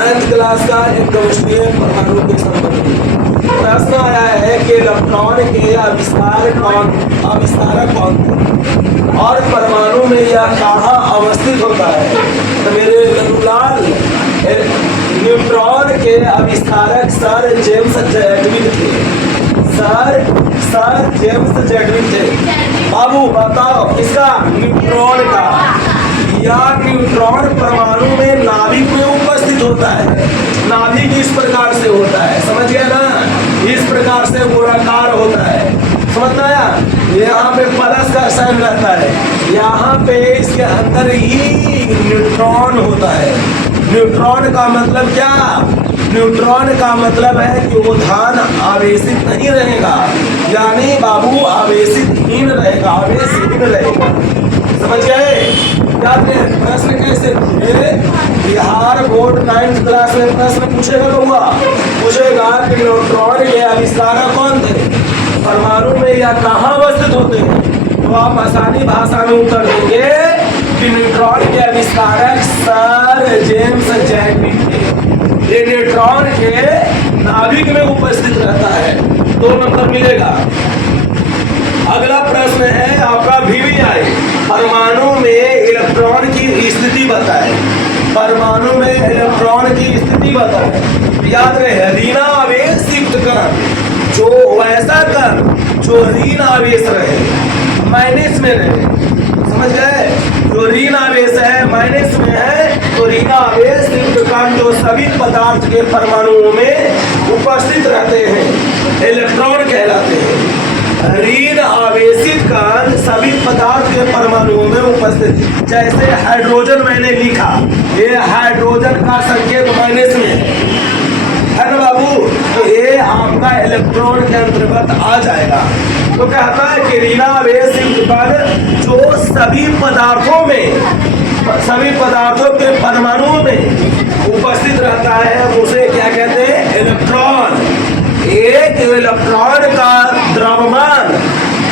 9th class का एक chemistry परमाणु के संबंध में प्रश्न आया है कि इलेक्ट्रॉन के आविष्कारक कौन थे और परमाणु में यह कहाँ अवस्थित होता है। तो मेरे लल्लूलाल, न्यूट्रॉन के आविष्कारक सर जेम्स चैडविक थे। सर जेम्स चैडविक थे। बाबू बताओ इसका न्यूट्रॉन का या न्यूट्रॉन परमाणु में नाभिक में उपस्थित होता है। नाभिक इस प्रकार से होता है, समझ गया ना, इस प्रकार से गोलाकार होता है, समझ में आया। यहाँ पे प्लस का साइन रहता है, यहाँ पे इसके अंदर ही न्यूट्रॉन होता है। न्यूट्रॉन का मतलब क्या? न्यूट्रॉन का मतलब है कि वो धन आवेशित नहीं रहेगा, यानी बाबू आवेशितहीन रहेगा, आवेशहीन रहेगा, समझ गए। याद रहे प्रश्न कैसे बिहार बोर्ड 9th क्लास में प्रश्न पूछेगा पूछेगा कि न्यूट्रॉन के आविष्कारक कौन थे, परमाणु में या कहाँ अवस्थित होते हैं, तो आप आसानी भाषा में उत्तर देंगे कि न्यूट्रॉन के आविष्कारक सर जेम्स चैडविक थे। ये न्यूट्रॉन के नाभिक में उपस्थित रहता है, 2 नंबर मिलेगा। अगला प्रश्न है आपका VVI, परमाणु में इलेक्ट्रॉन की स्थिति बताएं। परमाणु में इलेक्ट्रॉन की स्थिति बताएं। याद रहे ऋण आवेश युक्त कण, जो वैसा कण जो ऋण आवेश रहे, माइनस में रहे, समझ गए। जो ऋण आवेश है माइनस में है, तो ऋण आवेश युक्त कण जो सभी पदार्थ के परमाणुओं में उपस्थित रहते हैं इलेक्ट्रॉन कहलाते हैं। ऋण आवेशित कण सभी पदार्थ के परमाणुओं में उपस्थित, जैसे हाइड्रोजन मैंने लिखा, ये हाइड्रोजन का संकेत माइनस में है ना बाबू, तो ये आपका इलेक्ट्रॉन के अंतर्गत आ जाएगा। तो कहता है कि ऋण आवेशित कण जो सभी पदार्थों के परमाणुओं में उपस्थित रहता है, उसे क्या कहते हैं? इलेक्ट्रॉन। एक इलेक्ट्रॉन का द्रव्यमान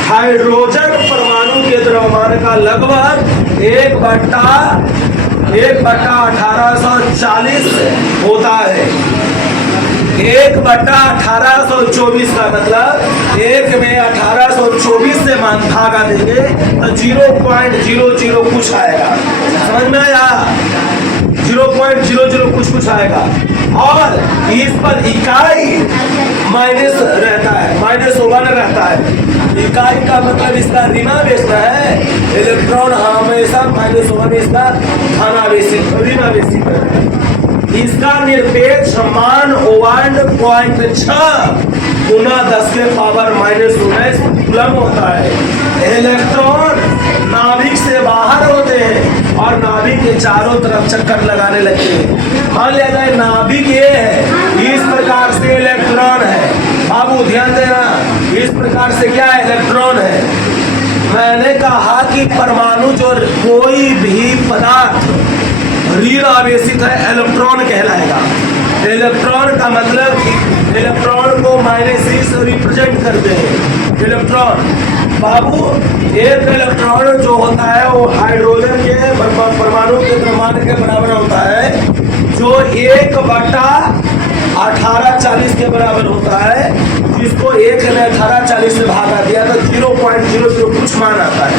हाइड्रोजन परमाणु के द्रव्यमान का लगभग 1/1840 होता है। 1/1824 का मतलब 1 में 1824 से मान भागा देंगे तो 0.00 कुछ आएगा, समझ में आया। 0.00 कुछ आएगा, और इस पर इकाई माइनस रहता है, -1 रहता है। इकाई का मतलब इसका ऋणावेश है, इलेक्ट्रॉन हमेशा -1 इसका धनावेशित ऋणावेशित है। इसका निरपेक्ष मान 1.6 गुना 10 के पावर -19 कूलम होता है। इलेक्ट्रॉन नाभिक से बाहर होते हैं और नाभिक के चारों तरफ चक्कर लगाने लगते हैं। मान लिया जाए नाभिक ये है, इस प्रकार से इलेक्ट्रॉन है। बाबू ध्यान देना, इस प्रकार से क्या है? इलेक्ट्रॉन है। मैंने कहा कि परमाणु जो कोई भी पदार्थ ऋण आवेशित है इलेक्ट्रॉन कहलाएगा। इलेक्ट्रॉन का मतलब इलेक्ट्रॉन को -e से रिप्रेजेंट करते हैं। इलेक्ट्रॉन बाबू, एक इलेक्ट्रॉन जो होता है वो हाइड्रोजन के परमाणु के द्रव्यमान के बराबर होता है, जो 1/1840 के बराबर होता है, जिसको 1 में 1840 से भागा दिया तो 0.00 कुछ मान आता है।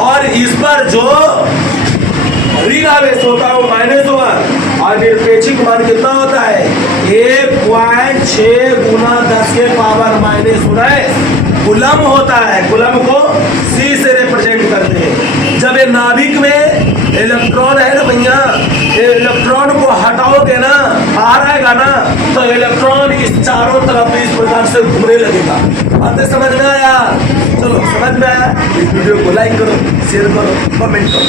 और इस पर जो ऋण आवेश होता है वो -1, और निरपेक्षिक मान कितना होता है? 1.6 गुना 10 के पावर -19 कूलम होता है। कूलम को C से रिप्रेजेंट करते हैं। जब ये नाभिक में इलेक्ट्रॉन है ना भैया, इलेक्ट्रॉन को हटाओगे ना, बाहर आएगा ना, तो इलेक्ट्रॉन इस चारों तरफ इस प्रकार से घूमने लगेगा। बातें समझ में आया? चलो समझ में आया, इस वीडियो को लाइक करो, शेयर करो, कमेंट करो।